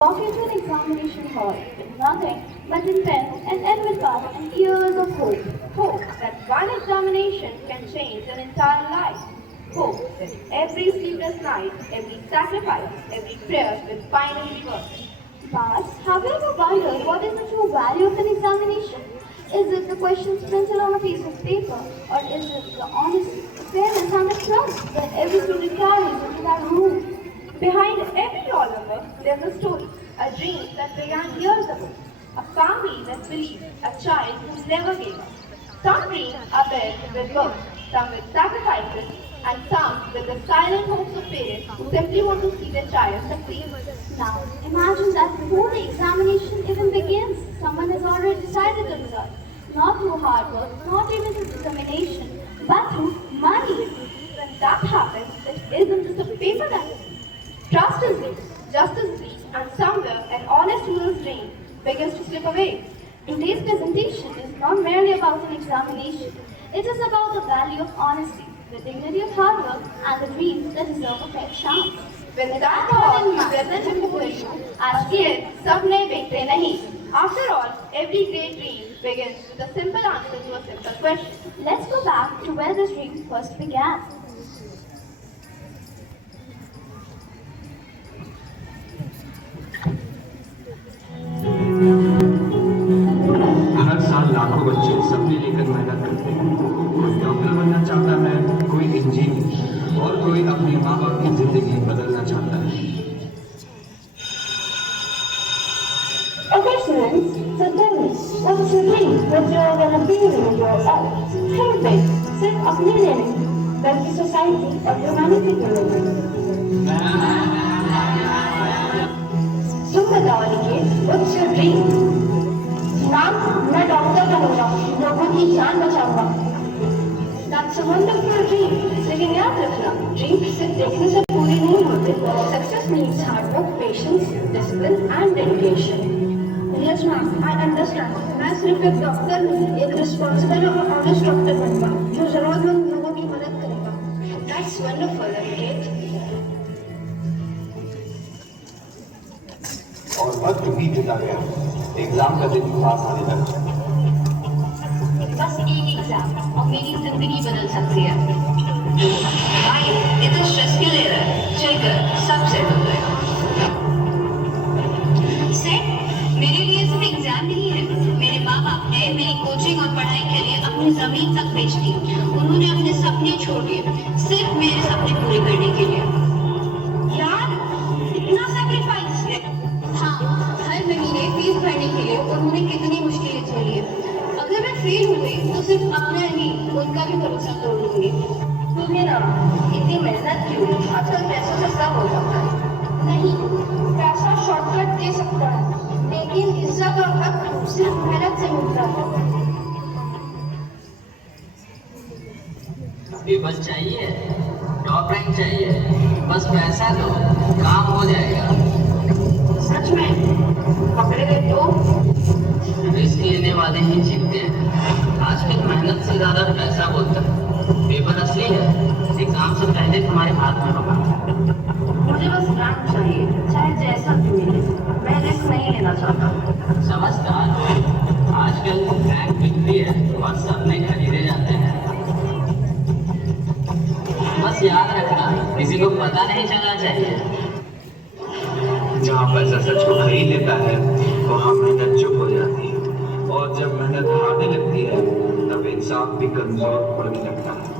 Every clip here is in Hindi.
Walk into an examination hall with nothing but a pen, an end card, and years of hope. Hope that one examination can change an entire life. Hope that every sleepless night, every sacrifice, every prayer will finally work. But have you ever wondered what is the true value of an examination? Is it the questions printed on a piece of paper, or is it the honesty, the fairness, and the trust that every student carries into that room? Behind every roll number, there's a story, a dream that began years ago, a family that believed, a child who never gave up. Some dreams are built with work, some with sacrifices, and some with the silent hopes of parents who simply want to see their child succeed. Now, imagine that before the examination even begins, someone has already decided the result. Not through hard work, not even through determination, but through money. When that happens, it isn't just a paper that trust is weak, justice weak, and somewhere an honest ruler's dream begins to slip away. Today's presentation is not merely about an examination. It is about the value of honesty, the dignity of hard work, and the dreams that deserve a fair chance. With that thought we present before you, आज के सपने बिकते नहीं. After all, every great dream begins with a simple answer to a simple question. Let's go back to where this dream first began. हर साल लाखों बच्चे सपने लेकर मेहनत करते हैं. कोई डॉक्टर बनना चाहता है, कोई इंजीनियर और कोई अपने माँ बाप की जिंदगी बदलना चाहता है. Okay, students, so tell me, what's your dream? What you're gonna be when you grow up? Think big, सिर्फ अपने लिए नहीं, बल्कि सोसाइटी और ह्यूमैनिटी के लिए. तुम बताओ Niket, what's your dream? Ma'am, मैं डॉक्टर बनूंगा, लोगों की जान बचाऊंगा. That's a wonderful dream. लेकिन याद रखना, ड्रीम सिर्फ देखने से पूरी नहीं होते. Success needs hard work, patience, discipline, and dedication. Yes, ma'am, I understand. मैं सिर्फ एक डॉक्टर नहीं, एक रिस्पॉन्सिबल और ऑनेस्ट डॉक्टर बनूंगा, जो जरूरतमंद लोगों की मदद करेगा. That's wonderful, Aniket. और वक्त बीतता गया. एग्जाम का दिन पास आने लगा. बस एक एग्जाम और मेरी जिंदगी बदल सकती है. भाई इतना स्ट्रेस क्यों ले रहा है? चलकर सब सेट हो जाएगा. सेट? मेरे लिए सिर्फ एग्जाम नहीं है. मेरे माँ बाप ने मेरी कोचिंग और पढ़ाई के लिए अपनी जमीन तक बेच दी. उन्होंने अपने सपने छोड़ दिए सिर्फ मेरे सपने पूरे करने के लिए. यार, इतना सैक्रिफाइस. हाँ, हर महीने फीस भरने के लिए उन्होंने कितनी मुश्किलें झेली है. अगर मैं फेल हो गई तो सिर्फ अपना नहीं, उनका भी भरोसा तोड़ दूंगी. तुम्हें ना इतनी मेहनत क्यों? आजकल पैसा से सब हो जाता है. नहीं, पैसा शॉर्टकट दे सकता है, लेकिन इज्जत और हक सिर्फ मेहनत से मिलता है. पेपर चाहिए, टॉप रैंक चाहिए, बस पैसा दो, काम हो जाएगा. सच में पकड़े गए तो रिस्क लेने वाले ही जीतते हैं. आजकल मेहनत से ज्यादा पैसा बोलता है. पेपर असली है, एग्जाम से पहले तुम्हारे हाथ में होगा. मुझे बस रैंक चाहिए, चाहे जैसा भी मिले. मैं रिस्क नहीं लेना चाहता. समझदार हो. आजकल रैंक बिकती है और सपने खरीदे जाते हैं. बस याद रखना, किसी को पता नहीं चलना चाहिए. जहाँ पैसा सच को खरीद लेता है, वहाँ मेहनत चुप हो जाती है. और जब मेहनत हारने लगती है, तब इंसान भी कमजोर पड़ने लगता है.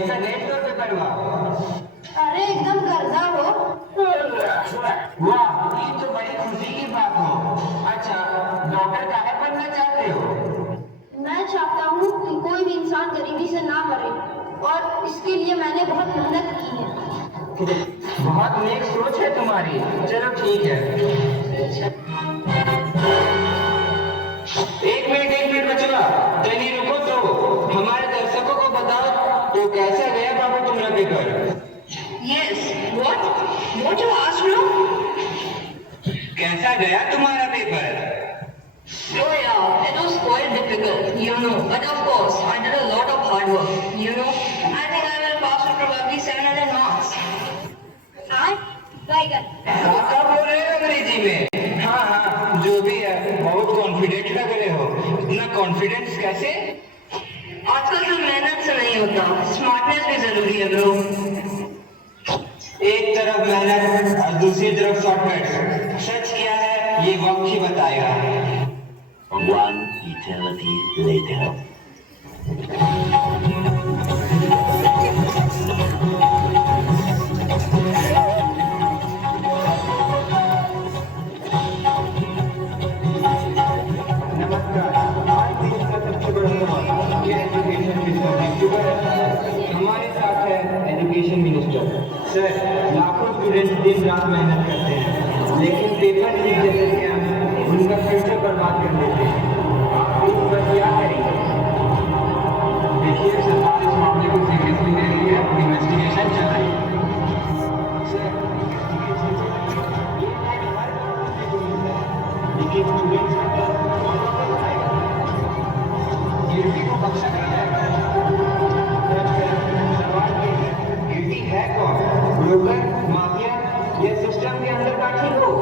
कैसा गए तो पेपर हुआ? अरे एकदम कर्जा हो। वाह, ये तो बड़ी खुशी की बात हो। अच्छा, डॉक्टर काहे बनना चाहते हो? मैं चाहता हूँ कि कोई भी इंसान गरीबी से ना मरे, और इसके लिए मैंने बहुत मेहनत की है। बहुत नेक सोच है तुम्हारी। चलो ठीक है। एक मिनट बचवा, कहीं रुको तो हमारे दर्शकों को बताओ तो कैसा गया बाबू तुम्हारा paper? Yes, what you asked, bro? कैसा गया तुम्हारा paper? So yeah, it was quite difficult, you know. But of course, I did a lot of hard work, you know. I think I will pass with probably 700 marks. क्या बोल रहे हो अंग्रेजी में? हाँ, जो भी है, बहुत कॉन्फिडेंट लग रहे हो। इतना कॉन्फिडेंस कैसे? आजकल तो मेहनत से नहीं होता, स्मार्टनेस भी जरूरी है ब्रो। एक तरफ मेहनत और दूसरी तरफ शॉर्टकट। सच क्या है ये वक्त ही बताएगा। One eternity later. नमस्कार, आज देश का सबसे बड़ा सवाल ये एजुकेशन मिनिस्टर हमारे साथ है। एजुकेशन मिनिस्टर सर, लाखों स्टूडेंट्स दिन रात मेहनत करते हैं, लेकिन पेपर लीक जैसे स्कैम उनका फ्यूचर बर्बाद कर देते हैं। आप इस पर क्या करेंगे? देखिए, सरकार इस मामले को सीरियसली ले रही है, इन्वेस्टिगेशन चल रही है। सर, इन्वेस्टिगेशन चल रही है, ये हर बात को मिलता है, लेकिन स्टूडेंट्स गिल्टी को बख्शा नहीं जाएगा। सवाल ये है, गिल्टी है कौन? ब्रोकर, माफिया या सिस्टम के अंदर बैठे लोग?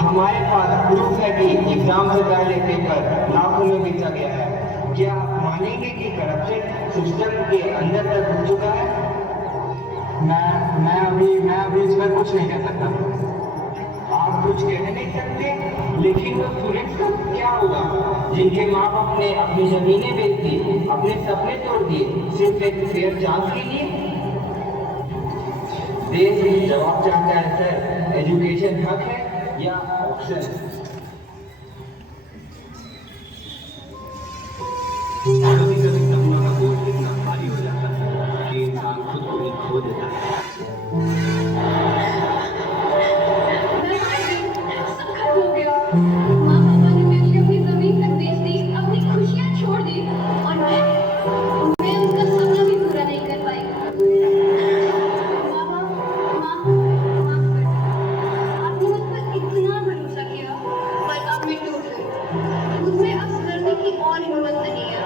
हमारे पास प्रूफ है कि एग्जाम से पहले पेपर लाखों में बेचा गया है। क्या आप मानेंगे कि करप्शन सिस्टम के अंदर तक घुस चुका है? मैं अभी इस पर कुछ नहीं कह सकता। आप कुछ कह नहीं सकते, लेकिन वो स्टूडेंट्स का क्या होगा जिनके माँ बाप ने अपनी जमीनें बेच दी, अपने सपने तोड़ दिए सिर्फ एक फेयर चांस के लिए? देश जवाब चाहता है सर, एजुकेशन हक है या ऑप्शन? कभी कभी सपनों का बोझ इतना भारी हो जाता है कि इंसान खुद को ही खो देता है। हो गया। माँ पापा ने मेरे लिए अपनी जमीन तक बेच दी, अपनी खुशियाँ छोड़ दी, और मैं उनका सपना भी पूरा नहीं कर पाई। पापा, माँ, माफ कर दो। आपने मुझ पर इतना भरोसा किया, पर अब मैं टूट गई। मुझमें अब सुधरने की और हिम्मत नहीं है।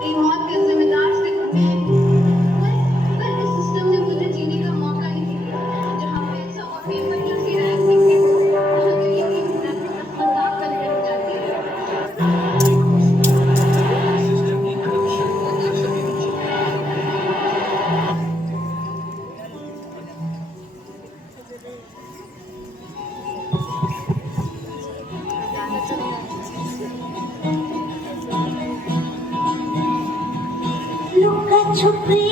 मेरी मौत के जिम्मेदार सिर्फ मैं। पर इस सिस्टम ने मुझे जीने का मौका ही नहीं दिया, जहाँ पैसा और पेपर जैसी रैंकिंग के छुपी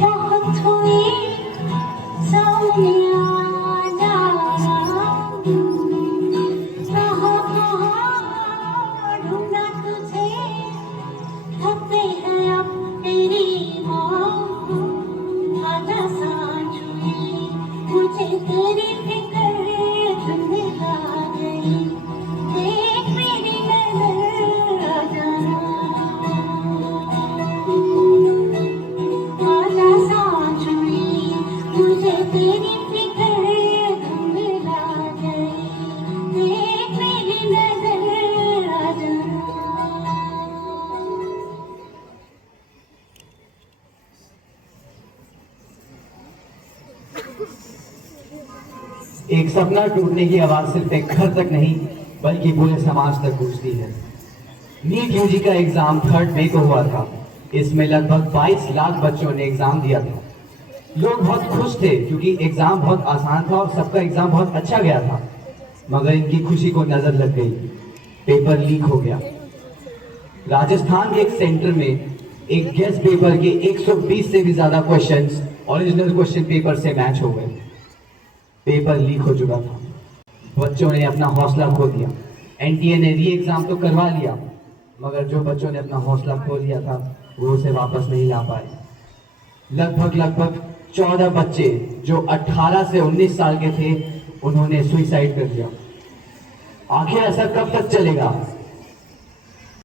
बहुत हुई सामने आ जाना, कहाँ ढूंढा तुझे, थकते हैं अब तेरी मोह, आजा सांझ हुई मुझे तेरी फिक्र तुमने आ गई, देख मेरी नजर आ जाना। तेरी फिक्र तुम ला गई, देख मेरी नजर आ जाना। एक सपना टूटने की आवाज सिर्फ एक घर तक नहीं बल्कि पूरे समाज तक गूंजती है। नीट यूजी का एग्जाम 3 मई को हुआ था। इसमें लगभग 22 लाख बच्चों ने एग्जाम दिया था। लोग बहुत खुश थे क्योंकि एग्जाम बहुत आसान था और सबका एग्जाम बहुत अच्छा गया था, मगर इनकी खुशी को नजर लग गई। पेपर लीक हो गया। राजस्थान के एक सेंटर में एक गेस्ट पेपर के 120 से भी ज्यादा क्वेश्चंस ओरिजिनल क्वेश्चन पेपर से मैच हो गए। पेपर लीक हो चुका था। बच्चों ने अपना हौसला खो दिया। एनटीए ने री एग्जाम तो करवा लिया, मगर जो बच्चों ने अपना हौसला खो लिया था वो उसे वापस नहीं ला पाए। लगभग 14 बच्चे जो 18 से 19 साल के थे, उन्होंने सुइसाइड कर लिया। आखिर ऐसा कब तक चलेगा?